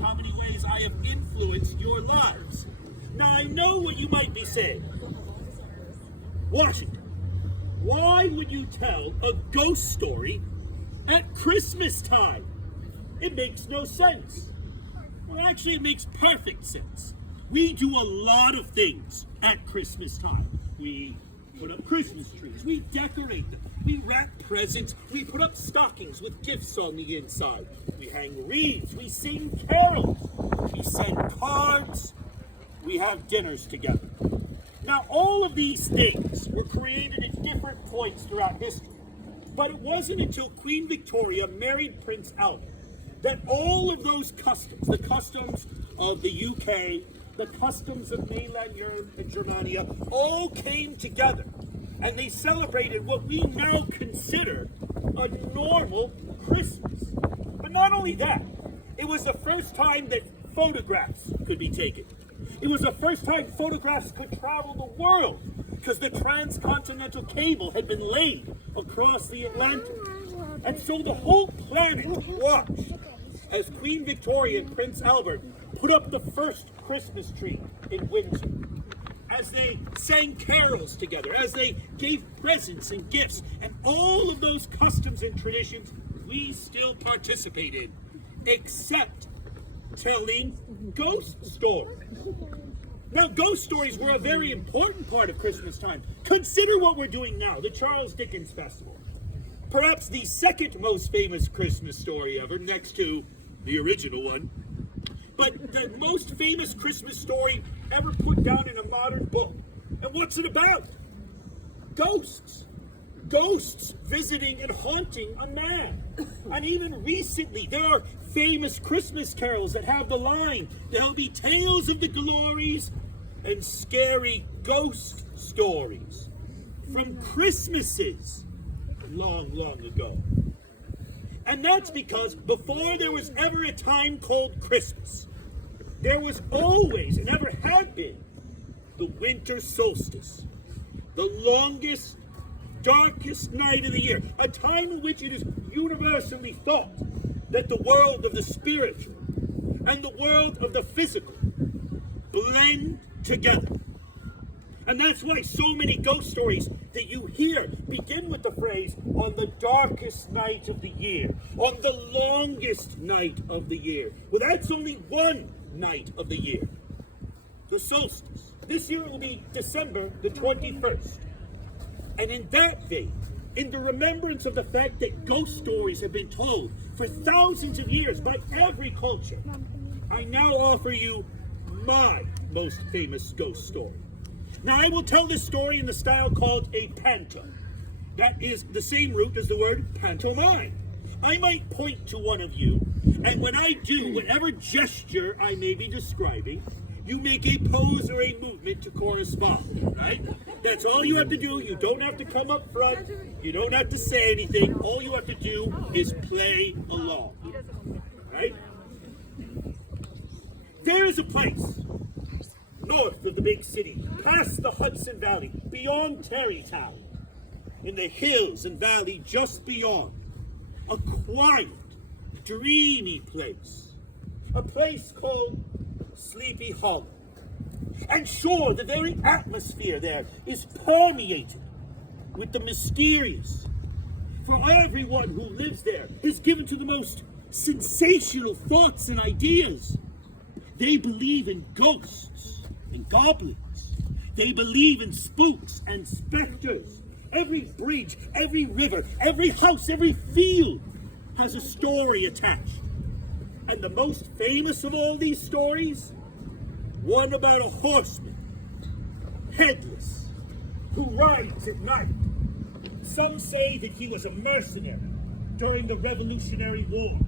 how many ways I have influenced your lives. Now, I know what you might be saying. Washington, why would you tell a ghost story at Christmas time? It makes no sense. Well, actually, it makes perfect sense. We do a lot of things at Christmas time. We put up Christmas trees, we decorate them, we wrap presents, we put up stockings with gifts on the inside, we hang wreaths, we sing carols, we send cards, we have dinners together. Now, all of these things were created at different points throughout history, but it wasn't until Queen Victoria married Prince Albert that all of those customs, the customs of the UK, the customs of mainland Europe and Germania, all came together, and they celebrated what we now consider a normal Christmas. But not only that, it was the first time that photographs could be taken. It was the first time photographs could travel the world, because the transcontinental cable had been laid across the Atlantic. And so the whole planet watched as Queen Victoria and Prince Albert put up the first Christmas tree in Windsor, as they sang carols together, as they gave presents and gifts, and all of those customs and traditions we still participate in, except telling ghost stories. Now, ghost stories were a very important part of Christmas time. Consider what we're doing now, the Charles Dickens Festival. Perhaps the second most famous Christmas story ever, next to the original one. But the most famous Christmas story ever put down in a modern book. And what's it about? Ghosts. Ghosts visiting and haunting a man. And even recently, there are famous Christmas carols that have the line, there'll be tales of the glories and scary ghost stories from Christmases long, long ago. And that's because before there was ever a time called Christmas, there was always, and ever had been, the winter solstice, the longest, darkest night of the year, a time in which it is universally thought that the world of the spiritual and the world of the physical blend together. And that's why so many ghost stories that you hear begin with the phrase, on the darkest night of the year, on the longest night of the year. Well, that's only one night of the year, the solstice. This year it will be December the 21st. And in that vein, in the remembrance of the fact that ghost stories have been told for thousands of years by every culture, I now offer you my most famous ghost story. Now, I will tell this story in the style called a panto. That is the same root as the word pantomime. I might point to one of you, and when I do, whatever gesture I may be describing, you make a pose or a movement to correspond, right? That's all you have to do. You don't have to come up front. You don't have to say anything. All you have to do is play along, right? There is a place north of the big city, past the Hudson Valley, beyond Tarrytown, in the hills and valley just beyond, a quiet, dreamy place, a place called Sleepy Hollow. And sure, the very atmosphere there is permeated with the mysterious. For everyone who lives there is given to the most sensational thoughts and ideas. They believe in ghosts and goblins. They believe in spooks and specters. Every bridge, every river, every house, every field has a story attached. And the most famous of all these stories, one about a horseman, headless, who rides at night. Some say that he was a mercenary during the Revolutionary War,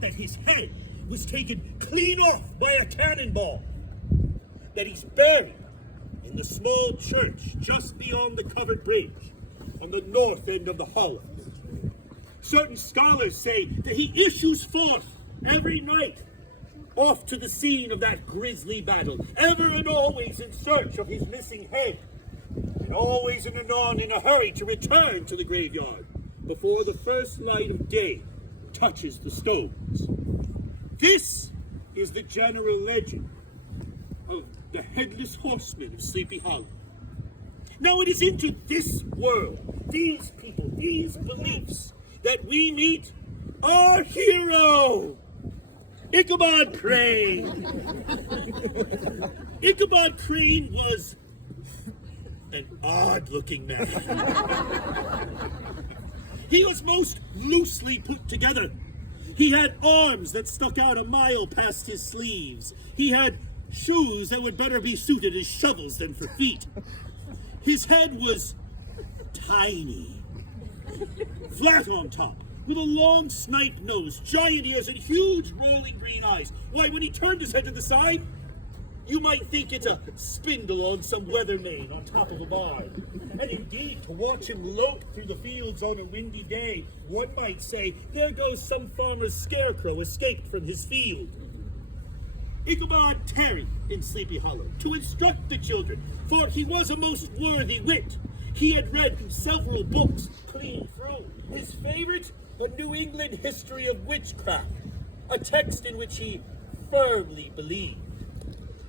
that his head was taken clean off by a cannonball, that he's buried in the small church just beyond the covered bridge on the north end of the hollow. Certain scholars say that he issues forth every night off to the scene of that grisly battle, ever and always in search of his missing head, and always and anon in a hurry to return to the graveyard before the first light of day touches the stones. This is the general legend of the Headless Horseman of Sleepy Hollow. Now it is into this world, these people, these beliefs, that we meet our hero, Ichabod Crane. Ichabod Crane was an odd-looking man. He was most loosely put together. He had arms that stuck out a mile past his sleeves. He had shoes that would better be suited as shovels than for feet. His head was tiny, flat on top, with a long sniped nose, giant ears, and huge rolling green eyes. Why, when he turned his head to the side, you might think it's a spindle on some weather vane on top of a barn. And indeed, to watch him lope through the fields on a windy day, one might say, there goes some farmer's scarecrow escaped from his field. Ichabod tarried in Sleepy Hollow to instruct the children, for he was a most worthy wit. He had read several books clean through. His favorite, a New England history of witchcraft, a text in which he firmly believed.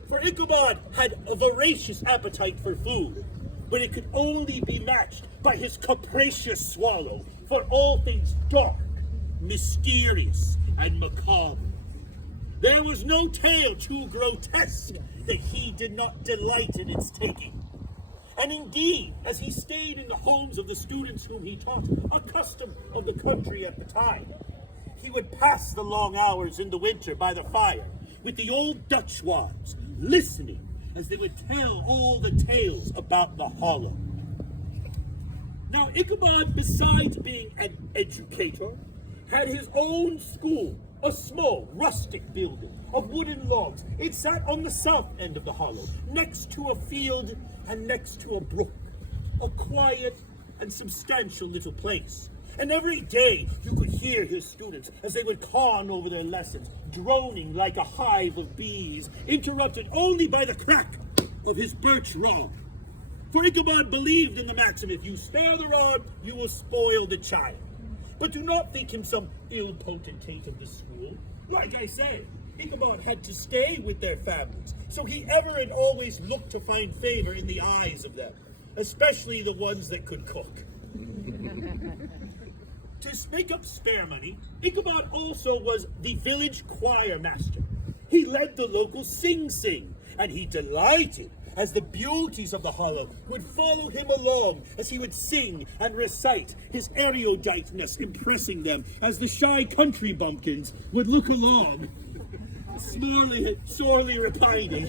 For Ichabod had a voracious appetite for food, but it could only be matched by his capricious swallow for all things dark, mysterious, and macabre. There was no tale too grotesque that he did not delight in its taking. And indeed, as he stayed in the homes of the students whom he taught, a custom of the country at the time, he would pass the long hours in the winter by the fire with the old Dutch wives, listening as they would tell all the tales about the hollow. Now, Ichabod, besides being an educator, had his own school, a small, rustic building of wooden logs. It sat on the south end of the hollow, next to a field and next to a brook, a quiet and substantial little place. And every day you could hear his students as they would con over their lessons, droning like a hive of bees, interrupted only by the crack of his birch rod. For Ichabod believed in the maxim, if you spare the rod, you will spoil the child. But do not think him some ill potentate of the school. Like I say, Ichabod had to stay with their families, so he ever and always looked to find favor in the eyes of them, especially the ones that could cook. To make up spare money, Ichabod also was the village choir master. He led the local sing-sing, and he delighted as the beauties of the hollow would follow him along as he would sing and recite, his eruditeness impressing them as the shy country bumpkins would look along, sorely repining.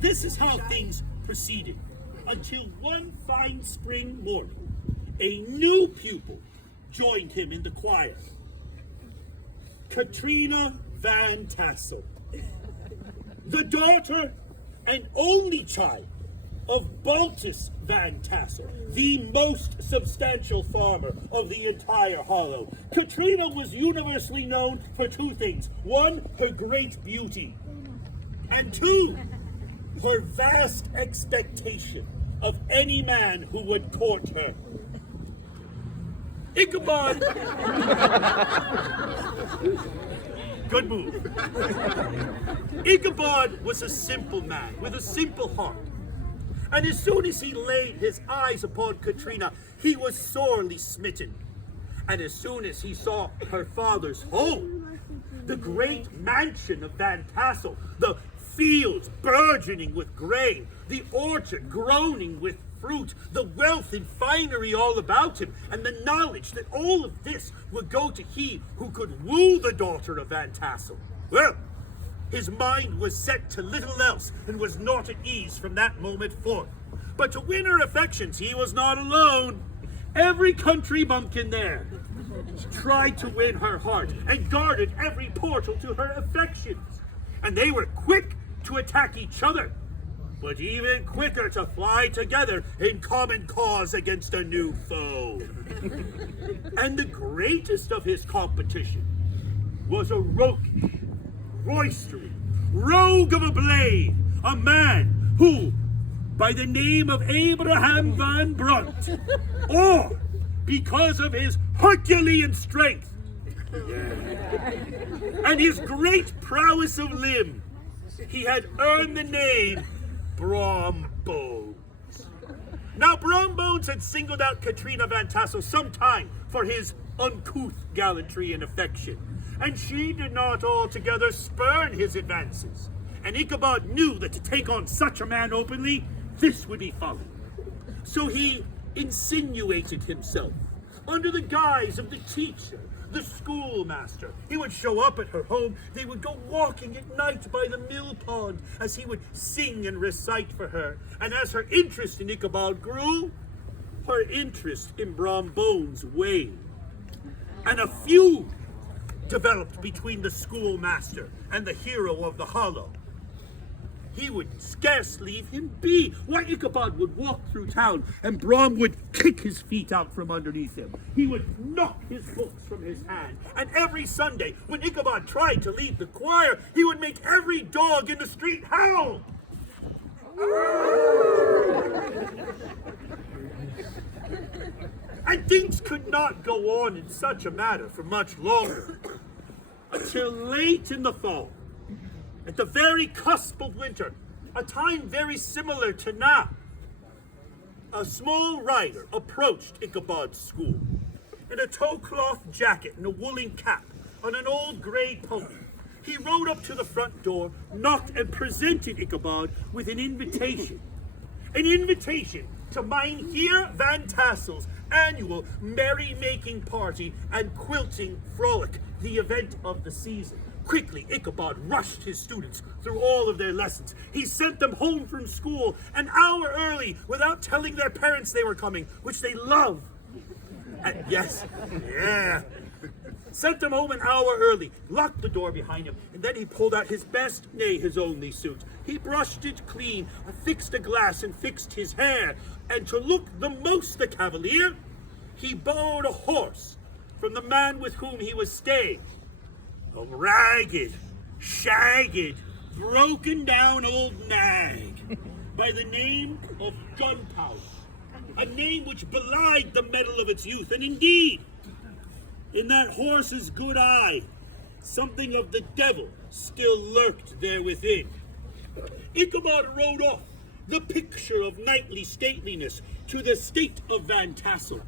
This is how things proceeded, until one fine spring morning, a new pupil joined him in the choir. Katrina Van Tassel, the daughter and only child of Baltus Van Tassel, the most substantial farmer of the entire hollow. Katrina was universally known for two things. One, her great beauty, and two, her vast expectation of any man who would court her. Ichabod... Good move. Ichabod was a simple man with a simple heart. And as soon as he laid his eyes upon Katrina, he was sorely smitten. And as soon as he saw her father's home, the great mansion of Van Tassel, the fields burgeoning with grain, the orchard groaning with fruit, the wealth and finery all about him, and the knowledge that all of this would go to he who could woo the daughter of Van Tassel, well, his mind was set to little else and was not at ease from that moment forth. But to win her affections, he was not alone. Every country bumpkin there tried to win her heart and guarded every portal to her affections. And they were quick to attack each other, but even quicker to fly together in common cause against a new foe. And the greatest of his competition was a roguish, roistering, rogue of a blade, a man who, by the name of Abraham Van Brunt, or because of his Herculean strength, And his great prowess of limb, he had earned the name Brombones. Now, Brombones had singled out Katrina Van Tassel some time for his uncouth gallantry and affection, and she did not altogether spurn his advances. And Ichabod knew that to take on such a man openly, this would be folly. So he insinuated himself under the guise of the teacher, the schoolmaster. He would show up at her home. They would go walking at night by the mill pond as he would sing and recite for her. And as her interest in Ichabod grew, her interest in Brombones waned. And a feud developed between the schoolmaster and the hero of the hollow. He would scarce leave him be. Why, Ichabod would walk through town and Brom would kick his feet out from underneath him. He would knock his books from his hand. And every Sunday, when Ichabod tried to lead the choir, he would make every dog in the street howl. And things could not go on in such a matter for much longer, until late in the fall, at the very cusp of winter, a time very similar to now, a small rider approached Ichabod's school in a tow-cloth jacket and a woolen cap on an old grey pony. He rode up to the front door, knocked, and presented Ichabod with an invitation. An invitation to Mynheer Van Tassel's annual merry-making party and quilting frolic, the event of the season. Quickly, Ichabod rushed his students through all of their lessons. He sent them home from school an hour early without telling their parents they were coming, which they love. And yes, sent them home an hour early, locked the door behind him, and then he pulled out his best, nay, his only suit. He brushed it clean, fixed a glass, and fixed his hair. And to look the most the cavalier, he borrowed a horse from the man with whom he was staying. A ragged, shagged, broken down old nag by the name of Gunpowder, a name which belied the mettle of its youth, and indeed, in that horse's good eye, something of the devil still lurked there within. Ichabod rode off, the picture of knightly stateliness, to the state of Van Tassel.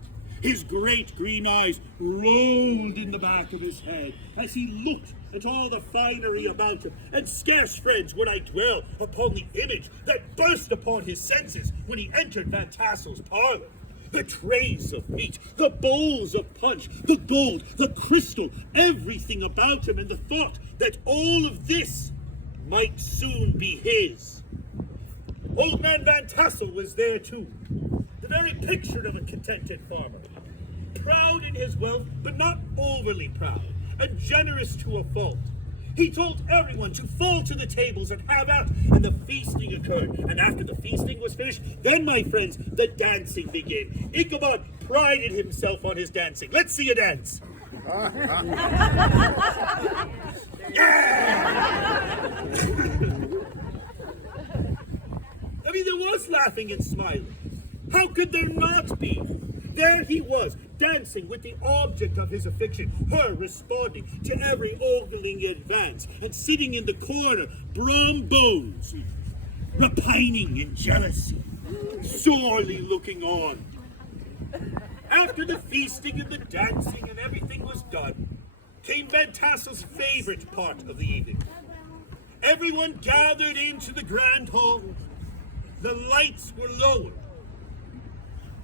His great green eyes rolled in the back of his head as he looked at all the finery about him, and scarce, friends, would I dwell upon the image that burst upon his senses when he entered Van Tassel's parlor. The trays of meat, the bowls of punch, the gold, the crystal, everything about him, and the thought that all of this might soon be his. Old man Van Tassel was there too, the very picture of a contented farmer, proud in his wealth, but not overly proud, and generous to a fault. He told everyone to fall to the tables and have out, and the feasting occurred. And after the feasting was finished, then, my friends, the dancing began. Ichabod prided himself on his dancing. Let's see a dance. Yeah! I mean, there was laughing and smiling. How could there not be? There he was, dancing with the object of his affection, her responding to every ogling advance, and sitting in the corner, Brombones, repining in jealousy, sorely looking on. After the feasting and the dancing and everything was done, came Van Tassel's favorite part of the evening. Everyone gathered into the grand hall. The lights were lowered.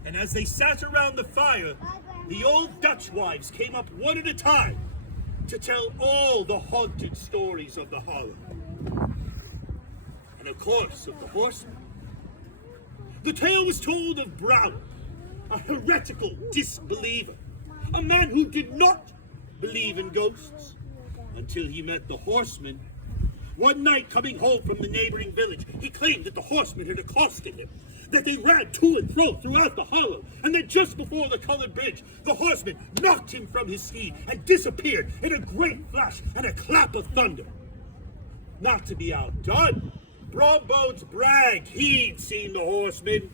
And as they sat around the fire, the old Dutch wives came up one at a time to tell all the haunted stories of the hollow. And of course, of the horseman. The tale was told of Brown, a heretical disbeliever, a man who did not believe in ghosts until he met the horseman. One night, coming home from the neighboring village, he claimed that the horseman had accosted him, that they ran to and fro throughout the hollow, and that just before the colored bridge, the horseman knocked him from his steed and disappeared in a great flash and a clap of thunder. Not to be outdone, Brombones bragged he'd seen the horseman.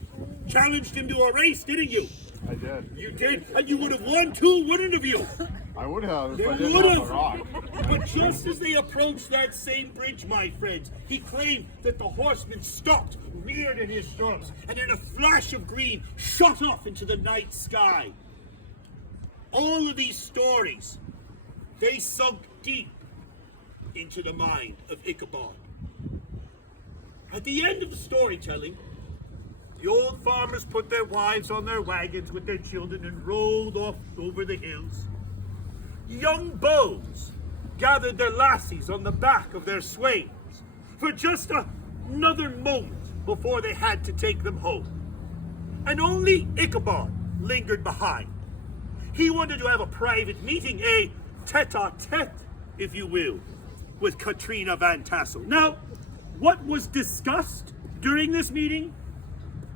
Challenged him to a race, didn't you? I did. You did, and you would have won too, wouldn't have you? I would have if They I didn't would have a have. rock. But just as they approached that same bridge, my friends, he claimed that the horseman stopped, reared in his stirrups, and in a flash of green shot off into the night sky. All of these stories, they sunk deep into the mind of Ichabod. At the end of the storytelling, the old farmers put their wives on their wagons with their children and rode off over the hills. Young beaux gathered their lassies on the back of their swains for just another moment before they had to take them home. And only Ichabod lingered behind. He wanted to have a private meeting, a tete-a-tete, if you will, with Katrina Van Tassel. Now, what was discussed during this meeting?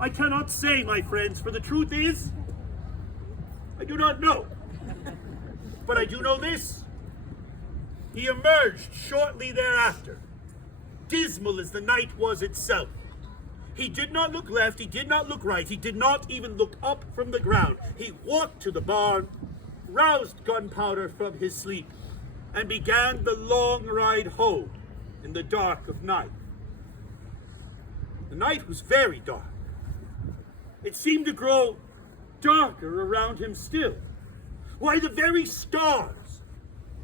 I cannot say, my friends, for the truth is, I do not know. But I do know this. He emerged shortly thereafter, dismal as the night was itself. He did not look left, he did not look right, he did not even look up from the ground. He walked to the barn, roused Gunpowder from his sleep, and began the long ride home in the dark of night. The night was very dark. It seemed to grow darker around him still. Why, the very stars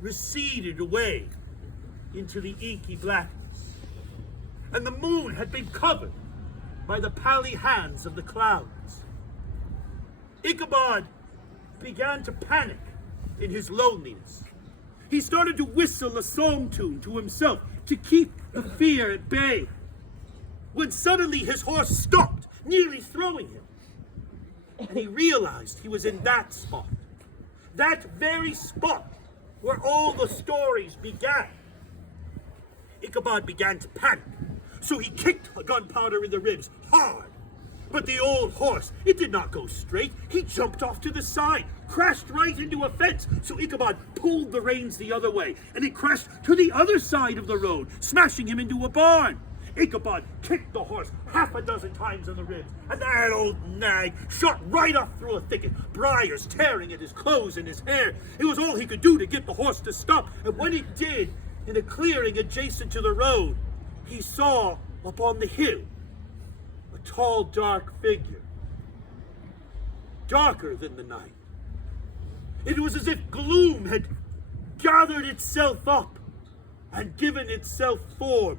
receded away into the inky blackness, and the moon had been covered by the pally hands of the clouds. Ichabod began to panic in his loneliness. He started to whistle a psalm tune to himself to keep the fear at bay, when suddenly his horse stopped, nearly throwing him. And he realized he was in that spot. That very spot where all the stories began. Ichabod began to panic, so he kicked Gunpowder in the ribs hard. But the old horse, it did not go straight. He jumped off to the side, crashed right into a fence, so Ichabod pulled the reins the other way, and it crashed to the other side of the road, smashing him into a barn. Ichabod kicked the horse half a dozen times in the ribs, and that old nag shot right off through a thicket, briars tearing at his clothes and his hair. It was all he could do to get the horse to stop, and when it did, in a clearing adjacent to the road, he saw up on the hill a tall, dark figure, darker than the night. It was as if gloom had gathered itself up and given itself form.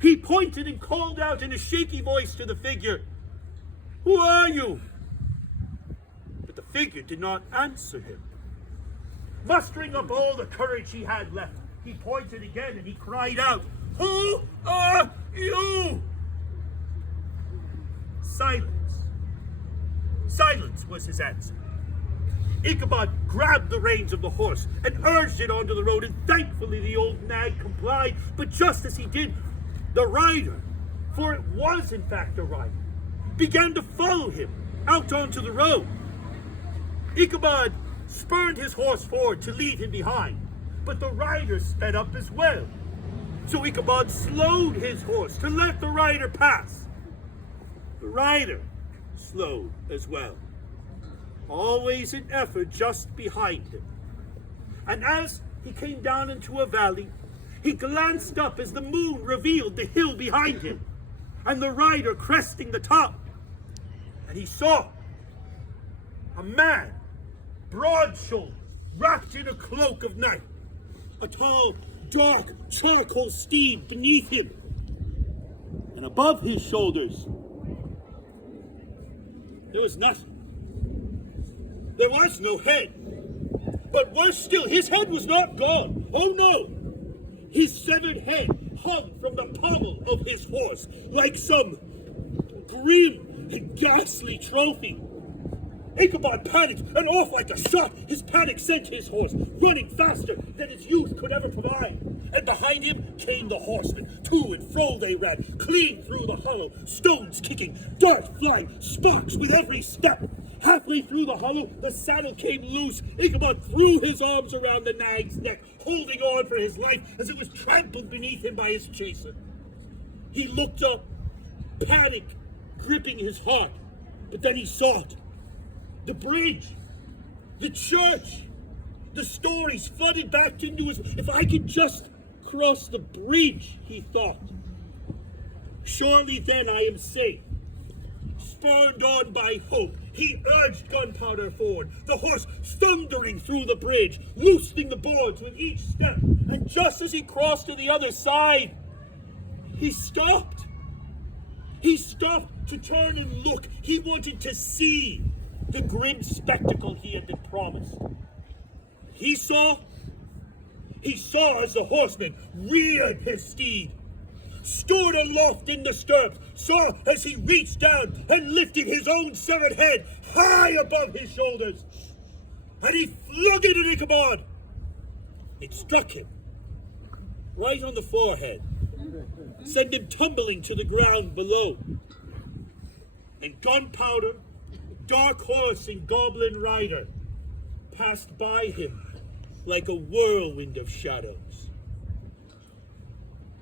He pointed and called out in a shaky voice to the figure, "Who are you?" But the figure did not answer him. Mustering up all the courage he had left, he pointed again and he cried out, "Who are you?" Silence. Silence was his answer. Ichabod grabbed the reins of the horse and urged it onto the road, and thankfully the old nag complied. But just as he did, the rider, for it was in fact a rider, began to follow him out onto the road. Ichabod spurred his horse forward to leave him behind, but the rider sped up as well. So Ichabod slowed his horse to let the rider pass. The rider slowed as well, always an effort just behind him. And as he came down into a valley, he glanced up as the moon revealed the hill behind him, and the rider cresting the top. And he saw a man, broad-shouldered, wrapped in a cloak of night, a tall, dark, charcoal steed beneath him, and above his shoulders, there was nothing. There was no head. But worse still, his head was not gone. Oh no! His severed head hung from the pommel of his horse like some grim and ghastly trophy. Ichabod panicked, and off like a shot, his panic sent his horse running faster than its youth could ever provide. And behind him came the horsemen. To and fro they ran, clean through the hollow, stones kicking, darts flying, sparks with every step. Halfway through the hollow, the saddle came loose. Ichabod threw his arms around the nag's neck, holding on for his life as it was trampled beneath him by his chaser. He looked up, panic gripping his heart, but then he saw it. The bridge, the church, The stories flooded back into his... If I could just cross the bridge, he thought. Surely then I am safe. Spurred on by hope, he urged Gunpowder forward, the horse thundering through the bridge, loosening the boards with each step, and just as he crossed to the other side, he stopped. He stopped to turn and look. He wanted to see the grim spectacle he had been promised. He saw as the horseman reared his steed, stood aloft in the stirrups, saw as he reached down and lifted his own severed head high above his shoulders, and he flung it at Ichabod. It struck him right on the forehead, sent him tumbling to the ground below. And Gunpowder, Dark Horse, and Goblin Rider passed by him like a whirlwind of shadows.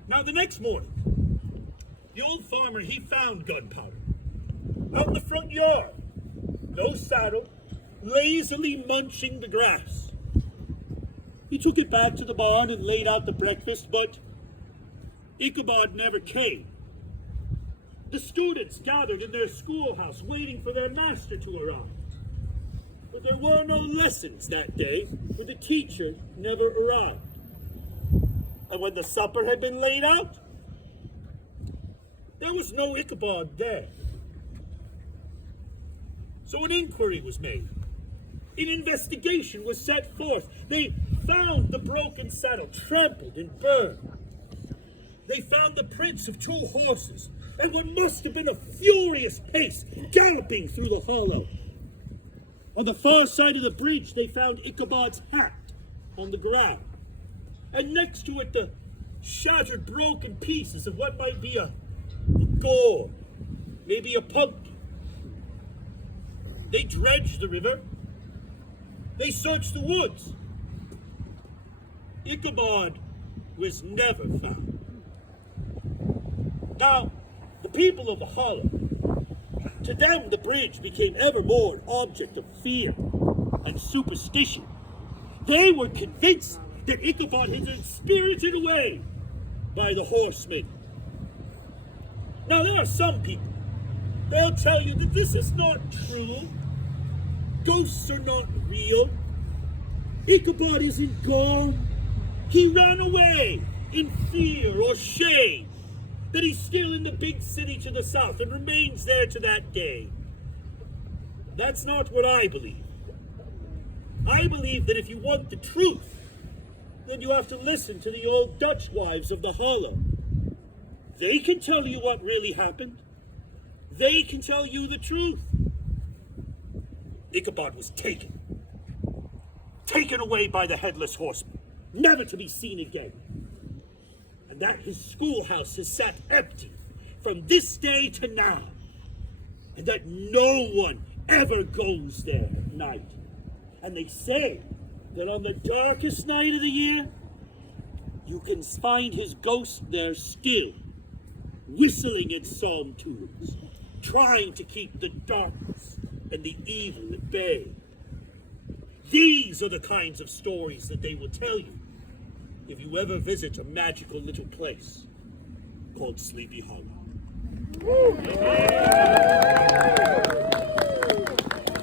Now the next morning, the old farmer, he found Gunpowder out in the front yard, no saddle, lazily munching the grass. He took it back to the barn and laid out the breakfast, but Ichabod never came. The students gathered in their schoolhouse waiting for their master to arrive. But there were no lessons that day, for the teacher never arrived. And when the supper had been laid out, there was no Ichabod there. So an inquiry was made. An investigation was set forth. They found the broken saddle, trampled and burned. They found the prints of 2 horses, and what must have been a furious pace galloping through the hollow. On the far side of the bridge, they found Ichabod's hat on the ground, and next to it the shattered, broken pieces of what might be a gourd, maybe a pumpkin. They dredged the river. They searched the woods. Ichabod was never found. Now, the people of the hollow, to them the bridge became ever more an object of fear and superstition. They were convinced that Ichabod had been spirited away by the horsemen. Now, there are some people, they'll tell you that this is not true. Ghosts are not real. Ichabod isn't gone. He ran away in fear or shame. That he's still in the big city to the south and remains there to that day. That's not what I believe. I believe that if you want the truth, then you have to listen to the old Dutch wives of the hollow. They can tell you what really happened. They can tell you the truth. Ichabod was taken away by the Headless Horseman, never to be seen again. And that his schoolhouse has sat empty from this day to now, and that no one ever goes there at night. And they say that on the darkest night of the year, you can find his ghost there still, whistling its psalm tunes, trying to keep the darkness and the evil at bay. These are the kinds of stories that they will tell you if you ever visit a magical little place called Sleepy Hollow.